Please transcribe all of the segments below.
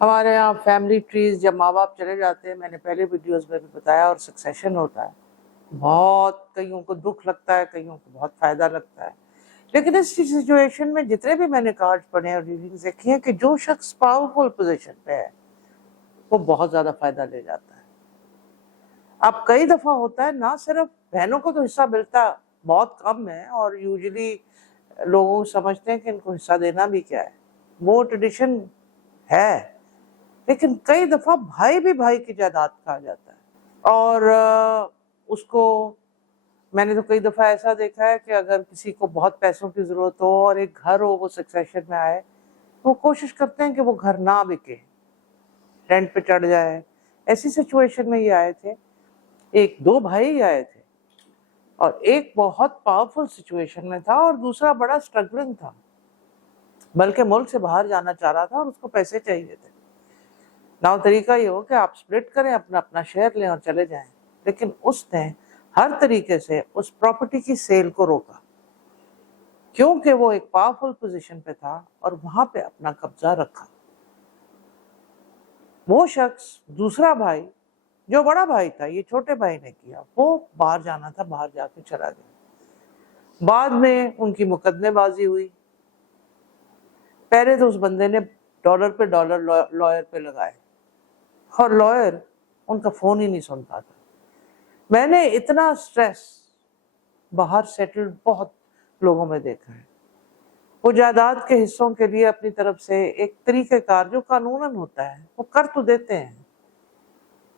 ہمارے یہاں family trees جب ماں باپ چلے جاتے ہیں، میں نے پہلے ویڈیوز میں بھی بتایا، اور سکسیشن ہوتا ہے، بہت کئیوں کو دکھ لگتا ہے، کئیوں کو بہت فائدہ لگتا ہے. لیکن اس سچویشن میں جتنے بھی میں نے کارڈ پڑھے اور ریڈنگز دیکھی ہیں کہ جو شخص پاورفل پوزیشن پہ ہے وہ بہت زیادہ فائدہ لے جاتا ہے. اب کئی دفعہ ہوتا ہے نہ صرف بہنوں کو تو حصہ ملتا بہت کم ہے، اور یوزلی لوگ سمجھتے ہیں کہ ان کو حصہ دینا بھی کیا ہے، وہ ٹریڈیشن ہے، لیکن کئی دفعہ بھائی بھی بھائی کی جائیداد کھا جاتا ہے. اور اس کو میں نے تو کئی دفعہ ایسا دیکھا ہے کہ اگر کسی کو بہت پیسوں کی ضرورت ہو اور ایک گھر ہو، وہ سکسیشن میں آئے، وہ کوشش کرتے ہیں کہ وہ گھر نہ بکے، رینٹ پہ چڑھ جائے. ایسی سچویشن میں یہ آئے تھے، ایک دو بھائی آئے تھے، اور ایک بہت پاورفل سچویشن میں تھا اور دوسرا بڑا اسٹرگلنگ تھا، بلکہ ملک سے باہر جانا چاہ رہا تھا اور اس کو پیسے چاہیے تھے. نہ طریقہ یہ ہو کہ آپ سپلٹ کریں، اپنا اپنا شیئر لیں اور چلے جائیں، لیکن اس نے ہر طریقے سے اس پراپرٹی کی سیل کو روکا، کیونکہ وہ ایک پاورفل پوزیشن پہ تھا اور وہاں پہ اپنا قبضہ رکھا. وہ شخص دوسرا بھائی جو بڑا بھائی تھا، یہ چھوٹے بھائی نے کیا، وہ باہر جانا تھا، باہر جا کے چلا گیا. بعد میں ان کی مقدمے بازی ہوئی. پہلے تو اس بندے نے ڈالر پہ ڈالر لائر پہ لگائے، اور لائر ان کا فون ہی نہیں سنتا تھا. میں نے اتنا سٹریس باہر سیٹلڈ بہت لوگوں میں دیکھا ہے. وہ جائیداد کے حصوں کے لیے اپنی طرف سے ایک طریقہ کار جو قانوناً ہوتا ہے وہ کر تو دیتے ہیں،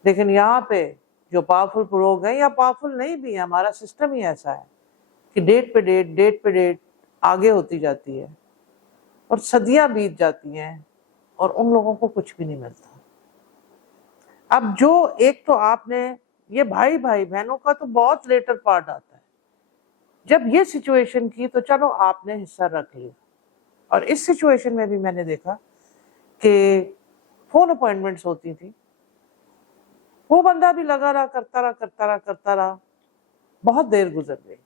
لیکن یہاں پہ جو پاورفل لوگ ہیں یا پاورفل نہیں بھی ہیں، ہمارا سسٹم ہی ایسا ہے کہ ڈیٹ پہ ڈیٹ آگے ہوتی جاتی ہے، اور صدیاں بیت جاتی ہیں اور ان لوگوں کو کچھ بھی نہیں ملتا. اب جو ایک تو آپ نے یہ بھائی بہنوں کا تو بہت لیٹر پارٹ آتا ہے، جب یہ سچویشن کی تو چلو آپ نے حصہ رکھ لیا. اور اس سچویشن میں بھی میں نے دیکھا کہ فون اپوائنٹمنٹس ہوتی تھی، وہ بندہ بھی لگا رہا کرتا رہا، بہت دیر گزر گئی،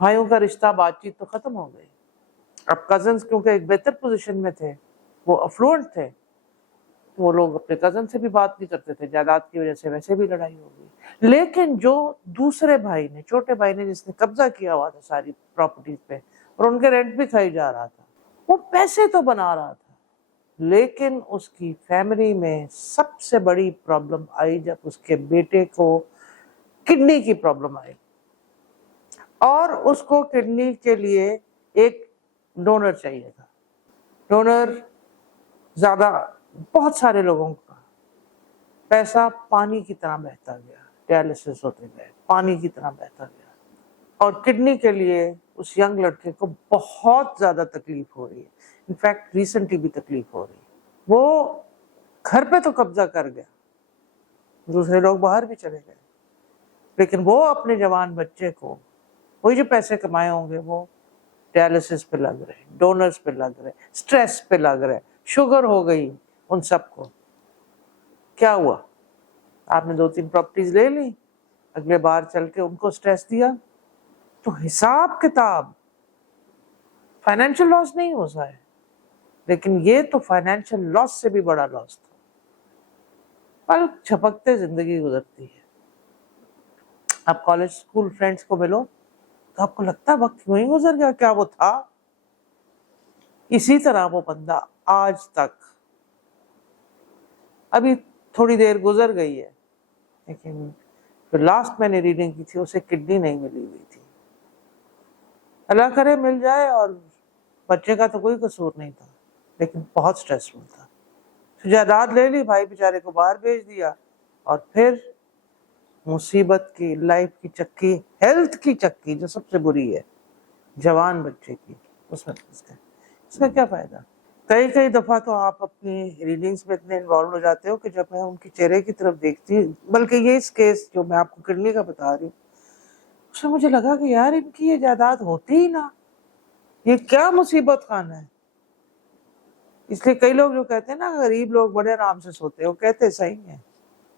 بھائیوں کا رشتہ بات چیت تو ختم ہو گئی. اب کزنز کیونکہ ایک بہتر پوزیشن میں تھے، وہ افلوئنٹ تھے، تو وہ لوگ اپنے کزن سے بھی بات نہیں کرتے تھے، جائیداد کی وجہ سے ویسے بھی لڑائی ہو گئی. لیکن جو دوسرے بھائی نے، چھوٹے بھائی نے، جس نے قبضہ کیا ہوا تھا ساری پراپرٹیز پہ اور ان کے رینٹ بھی کھائی جا رہا تھا، وہ پیسے تو بنا رہا تھا، لیکن اس کی فیملی میں سب سے بڑی پرابلم آئی جب اس کے بیٹے کو کڈنی کی پرابلم آئی، اور اس کو کڈنی کے لیے ایک ڈونر چاہیے تھا. ڈونر زیادہ، بہت سارے لوگوں کا پیسہ پانی کی طرح بہتا گیا، ڈائلسس ہوتے گئے، پانی کی طرح بہتا گیا. اور کڈنی کے لیے اس ینگ لڑکے کو بہت زیادہ تکلیف ہو رہی ہے. انفیکٹ ریسنٹلی بھی تکلیف ہو رہی ہے. وہ گھر پہ تو قبضہ کر گیا، دوسرے لوگ باہر بھی چلے گئے، لیکن وہ اپنے جوان بچے کو، وہی جو پیسے کمائے ہوں گے، وہ ڈائلسس پہ لگ رہے، ڈونرز پہ لگ رہے، سٹریس پہ لگ رہے، شوگر ہو گئی ان سب کو. کیا ہوا؟ آپ نے 2-3 پراپرٹیز لے لی، اگلے بار چل کے ان کو سٹریس دیا، تو حساب کتاب فائنینشیل لاس نہیں ہو سکتا ہے، لیکن یہ تو فائنینشیل لاس سے بھی بڑا لاس تھا. پلک جھپکتے زندگی گزرتی ہے. آپ کالج اسکول فرینڈس کو ملو تو آپ کو لگتا ہے وقت یوں ہی گزر گیا، کیا وہ تھا؟ اسی طرح وہ بندہ آج تک، ابھی تھوڑی دیر گزر گئی ہے، لیکن جو لاسٹ میں نے ریڈنگ کی تھی اسے کڈنی نہیں ملی ہوئی تھی. اللہ کرے مل جائے، اور بچے کا تو کوئی قصور نہیں تھا، لیکن بہت سٹریسفل تھا. جائیداد لے لی، بھائی بیچارے کو باہر بھیج دیا، اور پھر مصیبت کی، لائف کی چکی، ہیلتھ کی چکی جو سب سے بری ہے، جوان بچے کی، اس میں اس کا کیا فائدہ؟ کئی دفعہ تو آپ اپنی ریڈنگز میں اتنے انوالو ہو جاتے ہو کہ جب میں ان کے چہرے کی طرف دیکھتی ہوں، بلکہ یہ اس کیس جو میں آپ کو کڈنی کا بتا رہی ہوں، اس میں مجھے لگا کہ یار ان کی یہ جائیداد ہوتی ہی نہ، یہ کیا مصیبت خانہ ہے. اس لیے کئی لوگ جو کہتے ہیں نا غریب لوگ بڑے آرام سے سوتے ہیں، وہ کہتے صحیح ہیں.